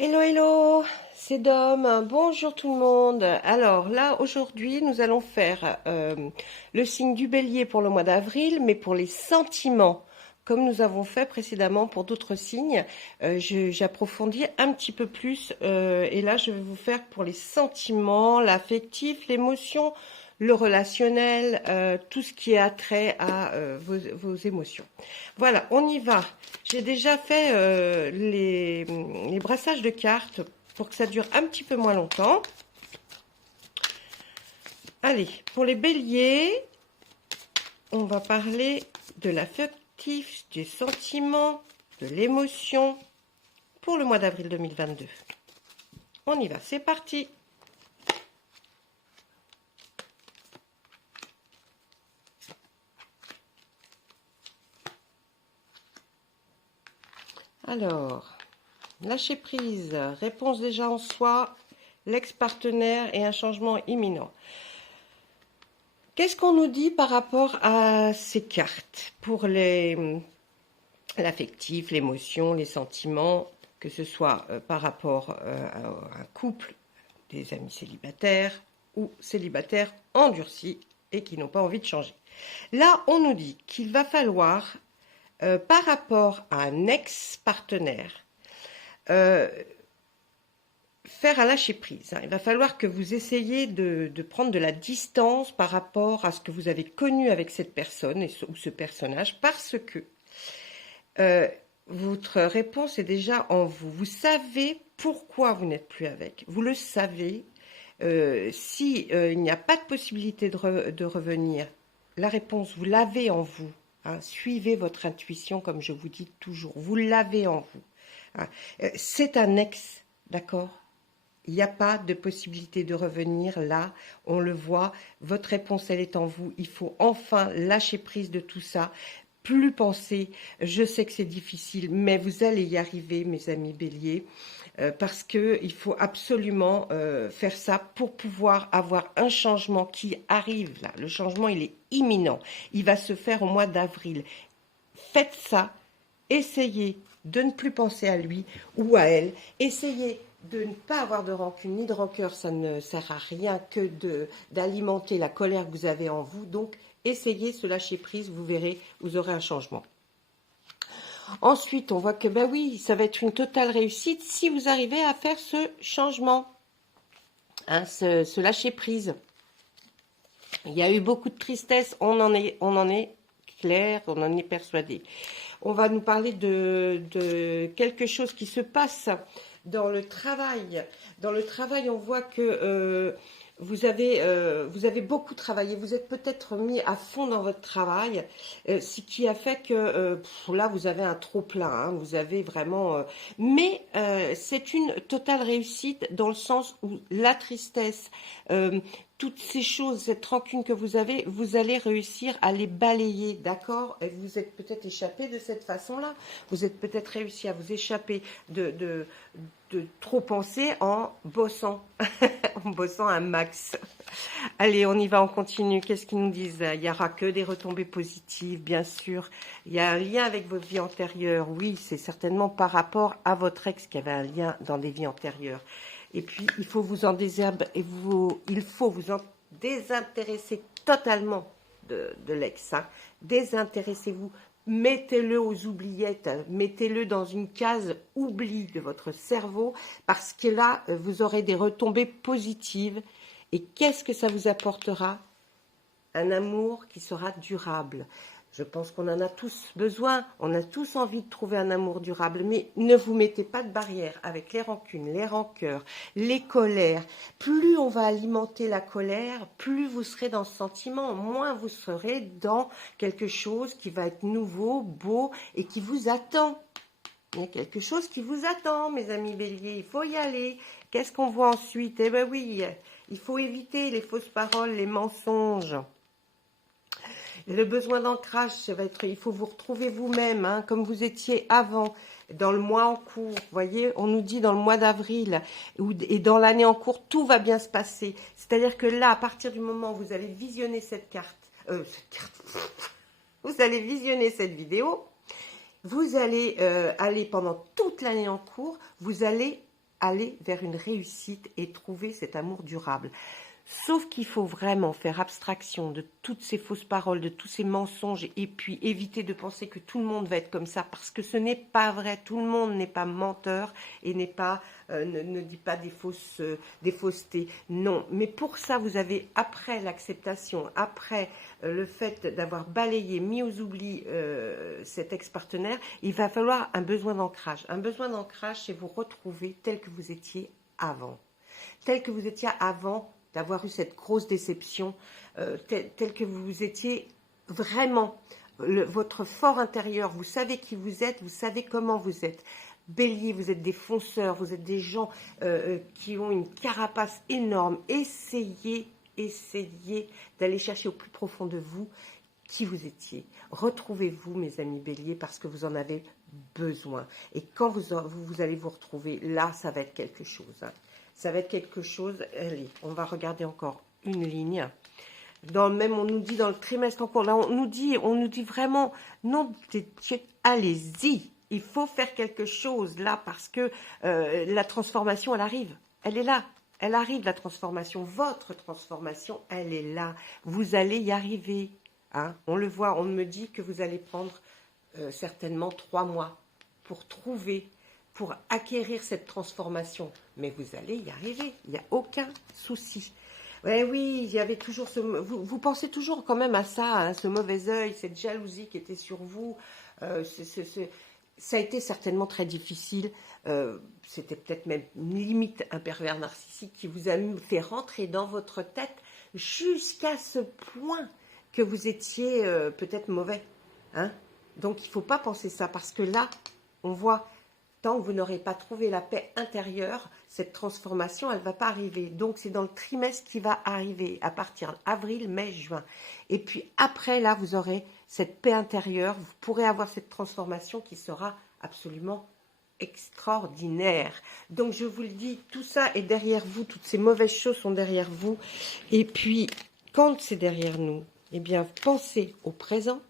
Hello, hello, c'est Dom. Bonjour tout le monde. Alors là, aujourd'hui, nous allons faire le signe du bélier pour le mois d'avril, mais pour les sentiments, comme nous avons fait précédemment pour d'autres signes, j'approfondis un petit peu plus. Et là, je vais vous faire pour les sentiments, l'affectif, l'émotion, le relationnel, tout ce qui a trait à vos émotions. Voilà, on y va. J'ai déjà fait les brassages de cartes pour que ça dure un petit peu moins longtemps. Allez, pour les béliers, on va parler de l'affectif, du sentiment, de l'émotion pour le mois d'avril 2022. On y va, c'est parti. Alors, lâcher prise, réponse déjà en soi, l'ex-partenaire et un changement imminent. Qu'est-ce qu'on nous dit par rapport à ces cartes pour l'affectif, l'émotion, les sentiments, que ce soit par rapport à un couple, des amis célibataires ou célibataires endurcis et qui n'ont pas envie de changer. Là, on nous dit qu'il va falloir, par rapport à un ex-partenaire, faire un lâcher prise. Il va falloir que vous essayiez de prendre de la distance par rapport à ce que vous avez connu avec cette personne ou ce personnage, parce que votre réponse est déjà en vous. Vous savez pourquoi vous n'êtes plus avec. Vous le savez. Si il n'y a pas de possibilité de revenir, la réponse, vous l'avez en vous. Hein. Suivez votre intuition, comme je vous dis toujours. Vous l'avez en vous. Hein. C'est un ex, d'accord ? Il n'y a pas de possibilité de revenir là, on le voit, votre réponse elle est en vous, il faut enfin lâcher prise de tout ça, plus penser, je sais que c'est difficile, mais vous allez y arriver mes amis béliers, parce qu'il faut absolument faire ça pour pouvoir avoir un changement qui arrive là, le changement il est imminent, il va se faire au mois d'avril, faites ça, essayez de ne plus penser à lui ou à elle, essayez de ne pas avoir de rancune ni de rancœur, ça ne sert à rien que d'alimenter la colère que vous avez en vous. Donc, essayez ce lâcher prise, vous verrez, vous aurez un changement. Ensuite, on voit que, ben oui, ça va être une totale réussite si vous arrivez à faire ce changement, hein, ce lâcher prise. Il y a eu beaucoup de tristesse, on en est clair, on en est persuadé. On va nous parler de quelque chose qui se passe dans le travail. Dans le travail, on voit que vous avez beaucoup travaillé. Vous êtes peut-être mis à fond dans votre travail, ce qui a fait que là, vous avez un trop-plein. Hein, vous avez vraiment... mais c'est une totale réussite dans le sens où la tristesse... toutes ces choses, cette rancune que vous avez, vous allez réussir à les balayer, d'accord? Et vous êtes peut-être échappé de cette façon-là. Vous êtes peut-être réussi à vous échapper de trop penser en bossant, en bossant un max. Allez, on y va, on continue. Qu'est-ce qu'ils nous disent? Il n'y aura que des retombées positives, bien sûr. Il y a un lien avec votre vie antérieure. Oui, c'est certainement par rapport à votre ex qu'il y avait un lien dans des vies antérieures. Et puis, il faut vous en désintéresser totalement de l'ex. Hein. Désintéressez-vous. Mettez-le aux oubliettes, mettez-le dans une case oubli de votre cerveau, parce que là, vous aurez des retombées positives. Et qu'est-ce que ça vous apportera? Un amour qui sera durable. Je pense qu'on en a tous besoin, on a tous envie de trouver un amour durable, mais ne vous mettez pas de barrière avec les rancunes, les rancœurs, les colères. Plus on va alimenter la colère, plus vous serez dans ce sentiment, moins vous serez dans quelque chose qui va être nouveau, beau et qui vous attend. Il y a quelque chose qui vous attend, mes amis béliers, il faut y aller. Qu'est-ce qu'on voit ensuite? Eh bien oui, il faut éviter les fausses paroles, les mensonges. Le besoin d'ancrage, ça va être, il faut vous retrouver vous-même, hein, comme vous étiez avant, dans le mois en cours. Vous voyez, on nous dit dans le mois d'avril et dans l'année en cours, tout va bien se passer. C'est-à-dire que là, à partir du moment où vous allez visionner vous allez visionner cette vidéo, vous allez aller pendant toute l'année en cours, vous allez aller vers une réussite et trouver cet amour durable. Sauf qu'il faut vraiment faire abstraction de toutes ces fausses paroles, de tous ces mensonges, et puis éviter de penser que tout le monde va être comme ça, parce que ce n'est pas vrai. Tout le monde n'est pas menteur et n'est pas ne dit pas des faussetés. Non, mais pour ça, vous avez, après l'acceptation, après le fait d'avoir balayé, mis aux oublies cet ex-partenaire, il va falloir un besoin d'ancrage. Un besoin d'ancrage, c'est vous retrouver tel que vous étiez avant. Tel que vous étiez avant d'avoir eu cette grosse déception, tel que vous étiez vraiment, votre fort intérieur, vous savez qui vous êtes, vous savez comment vous êtes. Bélier, vous êtes des fonceurs, vous êtes des gens qui ont une carapace énorme. Essayez d'aller chercher au plus profond de vous qui vous étiez. Retrouvez-vous, mes amis Bélier, parce que vous en avez besoin. Et quand vous allez vous retrouver, là, ça va être quelque chose. Hein. Ça va être quelque chose. Allez, on va regarder encore une ligne. Même, on nous dit dans le trimestre en cours, là, on nous dit vraiment, non, allez-y. Il faut faire quelque chose là parce que la transformation, elle arrive. Elle est là. Elle arrive, la transformation. Votre transformation, elle est là. Vous allez y arriver. Hein. On le voit, on me dit que vous allez prendre certainement 3 mois pour trouver, pour acquérir cette transformation. Mais vous allez y arriver. Il n'y a aucun souci. Ouais, oui, il y avait toujours vous pensez toujours quand même à ça, hein, ce mauvais œil, cette jalousie qui était sur vous. Ça a été certainement très difficile. C'était peut-être même limite un pervers narcissique qui vous a fait rentrer dans votre tête jusqu'à ce point que vous étiez peut-être mauvais. Hein. Donc, il ne faut pas penser ça parce que là, on voit, tant que vous n'aurez pas trouvé la paix intérieure, cette transformation, elle ne va pas arriver. Donc, c'est dans le trimestre qui va arriver, à partir d'avril, mai, juin. Et puis après, là, vous aurez cette paix intérieure, vous pourrez avoir cette transformation qui sera absolument extraordinaire. Donc, je vous le dis, tout ça est derrière vous, toutes ces mauvaises choses sont derrière vous. Et puis, quand c'est derrière nous, eh bien, pensez au présent,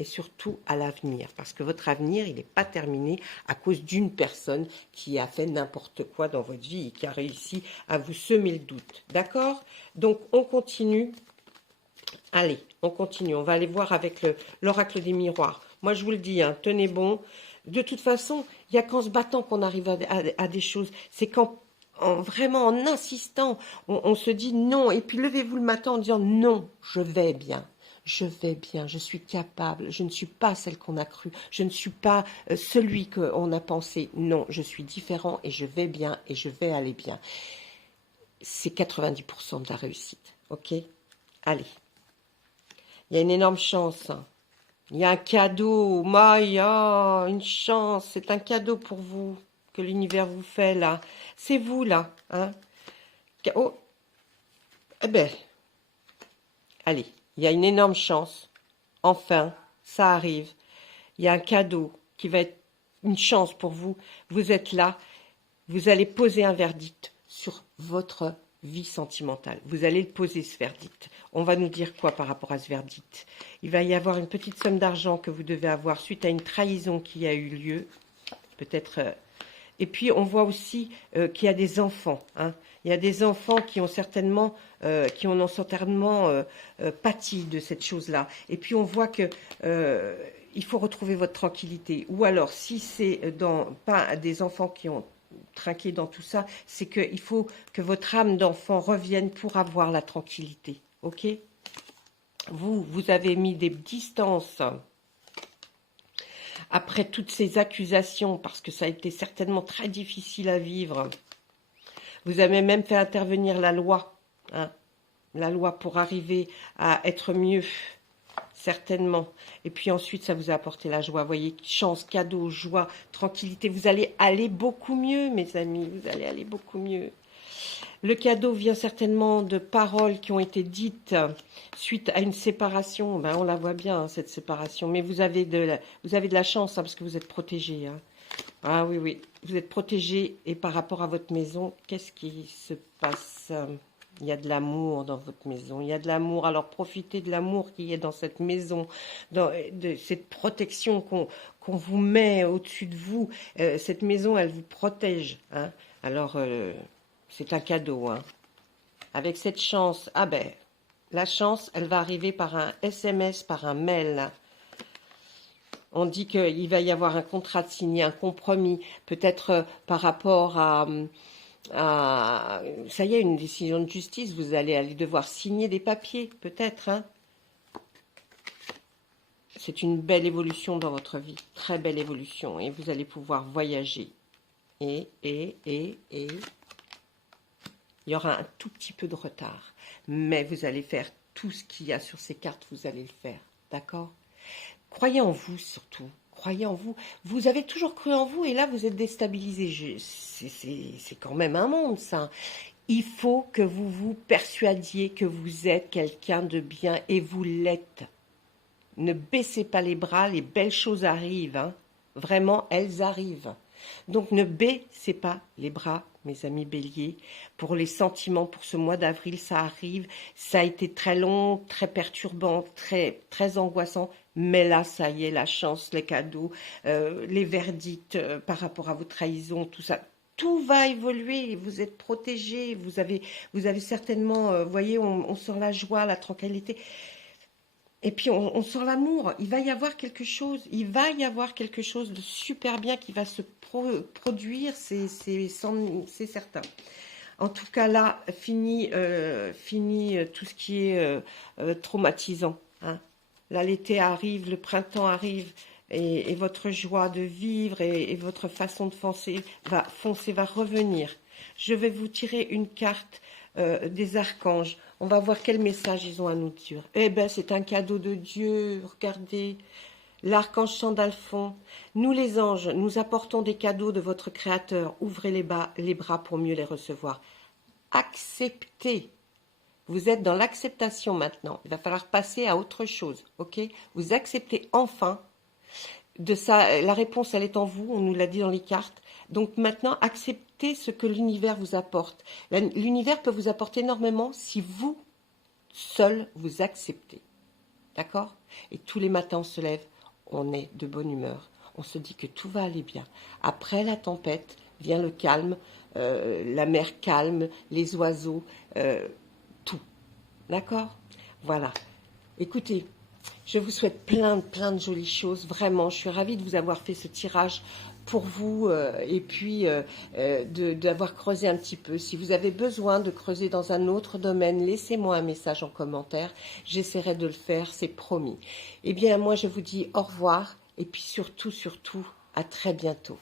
et surtout à l'avenir, parce que votre avenir, il n'est pas terminé à cause d'une personne qui a fait n'importe quoi dans votre vie et qui a réussi à vous semer le doute. D'accord? Donc, on continue. Allez, on continue. On va aller voir avec l'oracle des miroirs. Moi, je vous le dis, hein, tenez bon. De toute façon, il n'y a qu'en se battant qu'on arrive à des choses. C'est quand, vraiment en insistant, on se dit non. Et puis, levez-vous le matin en disant non, je vais bien. Je vais bien, je suis capable, je ne suis pas celle qu'on a crue, je ne suis pas celui qu'on a pensé. Non, je suis différent et je vais bien et je vais aller bien. C'est 90% de la réussite, ok? Allez, il y a une énorme chance. Hein. Il y a un cadeau, Maya, une chance, c'est un cadeau pour vous que l'univers vous fait là. C'est vous là, hein? Oh, eh ben, allez. Il y a une énorme chance. Enfin, ça arrive. Il y a un cadeau qui va être une chance pour vous. Vous êtes là. Vous allez poser un verdict sur votre vie sentimentale. Vous allez le poser, ce verdict. On va nous dire quoi par rapport à ce verdict? Il va y avoir une petite somme d'argent que vous devez avoir suite à une trahison qui a eu lieu. Peut-être... Et puis, on voit aussi qu'il y a des enfants. Hein. Il y a des enfants qui ont certainement pâti de cette chose-là. Et puis, on voit que il faut retrouver votre tranquillité. Ou alors, si c'est pas des enfants qui ont trinqué dans tout ça, c'est qu'il faut que votre âme d'enfant revienne pour avoir la tranquillité. Ok? Vous avez mis des distances après toutes ces accusations, parce que ça a été certainement très difficile à vivre. Vous avez même fait intervenir la loi, hein, la loi pour arriver à être mieux, certainement. Et puis ensuite, ça vous a apporté la joie. Vous voyez, chance, cadeau, joie, tranquillité. Vous allez aller beaucoup mieux, mes amis. Vous allez aller beaucoup mieux. Le cadeau vient certainement de paroles qui ont été dites suite à une séparation. Ben, on la voit bien, hein, cette séparation. Mais vous avez de la chance, hein, parce que vous êtes protégé. Hein. Ah oui, oui. Vous êtes protégé. Et par rapport à votre maison, qu'est-ce qui se passe? Il y a de l'amour dans votre maison. Il y a de l'amour. Alors, profitez de l'amour qui est dans cette maison, de cette protection qu'on vous met au-dessus de vous. Cette maison, elle vous protège. Hein. Alors, c'est un cadeau, hein. Avec cette chance, ah ben, la chance, elle va arriver par un SMS, par un mail. On dit qu'il va y avoir un contrat de signé, un compromis, peut-être par rapport ça y est, une décision de justice, vous allez aller devoir signer des papiers, peut-être, hein. C'est une belle évolution dans votre vie, très belle évolution, et vous allez pouvoir voyager. Et il y aura un tout petit peu de retard, mais vous allez faire tout ce qu'il y a sur ces cartes, vous allez le faire, d'accord? Croyez en vous surtout, croyez en vous. Vous avez toujours cru en vous et là vous êtes déstabilisé. C'est quand même un monde ça. Il faut que vous vous persuadiez que vous êtes quelqu'un de bien et vous l'êtes. Ne baissez pas les bras, les belles choses arrivent, hein. Vraiment, elles arrivent. Donc ne baissez pas les bras, mes amis béliers. Pour les sentiments, pour ce mois d'avril, ça arrive. Ça a été très long, très perturbant, très, très angoissant. Mais là, ça y est, la chance, les cadeaux, les verdicts par rapport à vos trahisons, tout ça. Tout va évoluer, vous êtes protégés, vous avez certainement, vous voyez, on sent la joie, la tranquillité. Et puis on sent l'amour, il va y avoir quelque chose, de super bien qui va se produire, c'est certain. En tout cas là, fini tout ce qui est traumatisant, hein. Là l'été arrive, le printemps arrive, et votre joie de vivre et votre façon de foncer va revenir. Je vais vous tirer une carte des archanges. On va voir quel message ils ont à nous dire. Eh bien, c'est un cadeau de Dieu. Regardez, l'archange Sandalphon. Nous les anges, nous apportons des cadeaux de votre Créateur. Ouvrez les bras pour mieux les recevoir. Acceptez. Vous êtes dans l'acceptation maintenant. Il va falloir passer à autre chose, ok? Vous acceptez enfin de ça. La réponse, elle est en vous. On nous l'a dit dans les cartes. Donc maintenant, acceptez ce que l'univers vous apporte. L'univers peut vous apporter énormément si vous, seul, vous acceptez. D'accord? Et tous les matins, on se lève, on est de bonne humeur. On se dit que tout va aller bien. Après la tempête, vient le calme, la mer calme, les oiseaux, tout. D'accord? Voilà. Écoutez, je vous souhaite plein de jolies choses. Vraiment, je suis ravie de vous avoir fait ce tirage pour vous et puis d'avoir creusé un petit peu. Si vous avez besoin de creuser dans un autre domaine, laissez-moi un message en commentaire. J'essaierai de le faire, c'est promis. Eh bien, moi, je vous dis au revoir et puis surtout, à très bientôt.